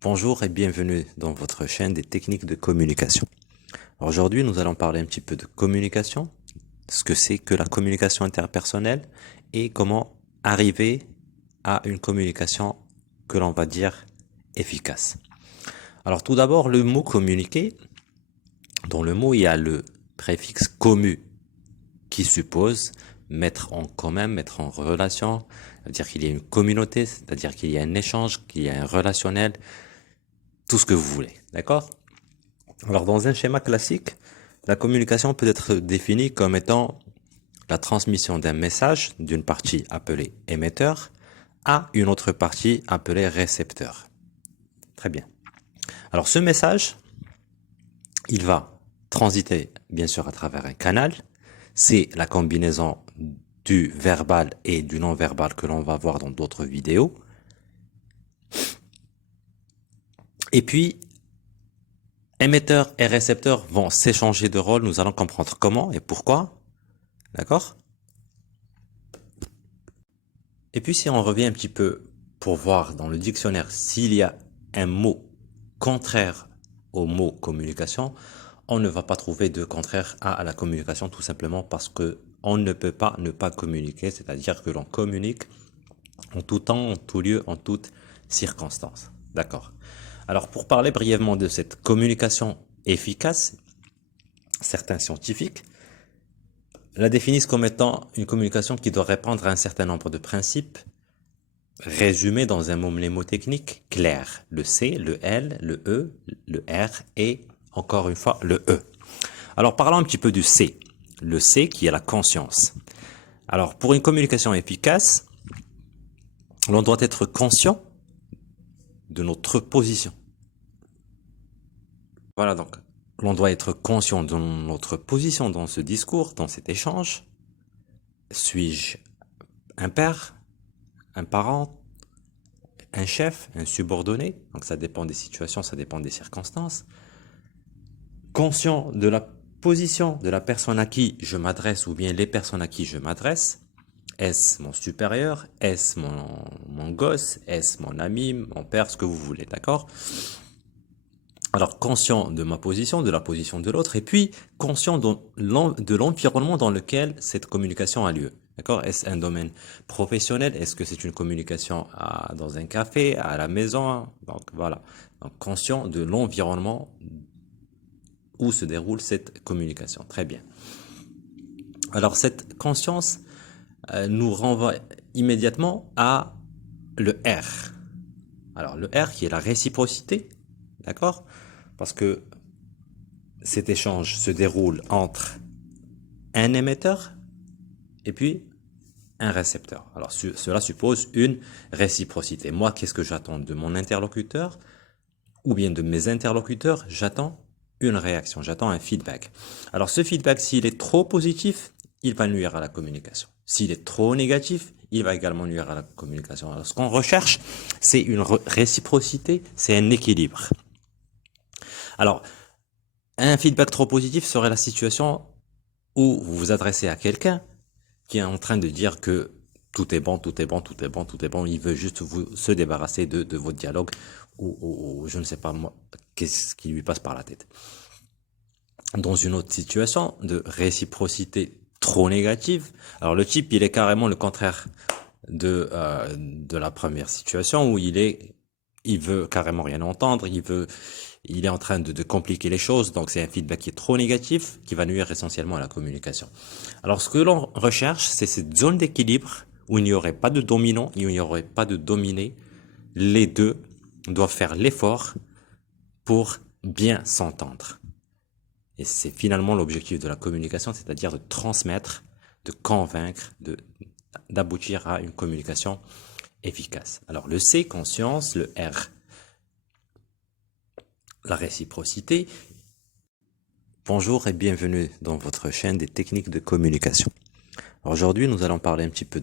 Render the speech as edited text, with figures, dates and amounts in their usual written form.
Bonjour et bienvenue dans votre chaîne des techniques de communication. Aujourd'hui, nous allons parler un petit peu de communication, ce que c'est que la communication interpersonnelle et comment arriver à une communication que l'on va dire efficace. Alors tout d'abord, le mot communiquer, dans le mot, il y a le préfixe commu qui suppose mettre en commun, mettre en relation, c'est-à-dire qu'il y a une communauté, c'est-à-dire qu'il y a un échange, qu'il y a un relationnel, tout ce que vous voulez, d'accord? Alors, dans un schéma classique, la communication peut être définie comme étant la transmission d'un message d'une partie appelée émetteur à une autre partie appelée récepteur. Très bien. Alors, ce message, il va transiter, bien sûr, à travers un canal. C'est la combinaison du verbal et du non-verbal que l'on va voir dans d'autres vidéos. Et puis, émetteur et récepteur vont s'échanger de rôle. Nous allons comprendre comment et pourquoi. D'accord? Et puis, si on revient un petit peu pour voir dans le dictionnaire s'il y a un mot contraire au mot communication, on ne va pas trouver de contraire à la communication tout simplement parce que on ne peut pas ne pas communiquer, c'est-à-dire que l'on communique en tout temps, en tout lieu, en toutes circonstances. D'accord. Alors, pour parler brièvement de cette communication efficace, certains scientifiques la définissent comme étant une communication qui doit répondre à un certain nombre de principes résumés dans un mot mnémotechnique clair. Le C, le L, le E, le R et encore une fois le E. Alors parlons un petit peu du C. Le C qui est la conscience. Alors pour une communication efficace, l'on doit être conscient de notre position. Voilà donc, l'on doit être conscient de notre position dans ce discours, dans cet échange. Suis-je un père, un parent, un chef, un subordonné? Donc ça dépend des situations, ça dépend des circonstances. Conscient de la position de la personne à qui je m'adresse ou bien les personnes à qui je m'adresse. Est-ce mon supérieur? Est-ce mon gosse? Est-ce mon ami, mon père, ce que vous voulez, d'accord? Alors, conscient de ma position, de la position de l'autre, et puis conscient de l'environnement dans lequel cette communication a lieu. D'accord? Est-ce un domaine professionnel? Est-ce que c'est une communication dans un café, à la maison? Donc, voilà. Donc, conscient de l'environnement où se déroule cette communication. Très bien. Alors, cette conscience nous renvoie immédiatement à le R. Alors, le R qui est la réciprocité. D'accord? Parce que cet échange se déroule entre un émetteur et puis un récepteur. Alors, cela suppose une réciprocité. Moi, qu'est-ce que j'attends de mon interlocuteur ou bien de mes interlocuteurs? J'attends une réaction, j'attends un feedback. Alors, ce feedback, s'il est trop positif, il va nuire à la communication. S'il est trop négatif, il va également nuire à la communication. Alors, ce qu'on recherche, c'est une réciprocité, c'est un équilibre. Alors, un feedback trop positif serait la situation où vous vous adressez à quelqu'un qui est en train de dire que tout est bon, tout est bon, tout est bon, tout est bon. Il veut juste se débarrasser de votre dialogue ou je ne sais pas moi, qu'est-ce qui lui passe par la tête. Dans une autre situation de réciprocité trop négative, alors le type, il est carrément le contraire de la première situation où il veut carrément rien entendre, il est en train de compliquer les choses, donc c'est un feedback qui est trop négatif, qui va nuire essentiellement à la communication. Alors ce que l'on recherche, c'est cette zone d'équilibre où il n'y aurait pas de dominant, où il n'y aurait pas de dominé. Les deux doivent faire l'effort pour bien s'entendre. Et c'est finalement l'objectif de la communication, c'est-à-dire de transmettre, de convaincre, d'aboutir à une communication efficace. Alors le C, conscience, le R, la réciprocité. Bonjour et bienvenue dans votre chaîne des techniques de communication. Aujourd'hui, nous allons parler un petit peu de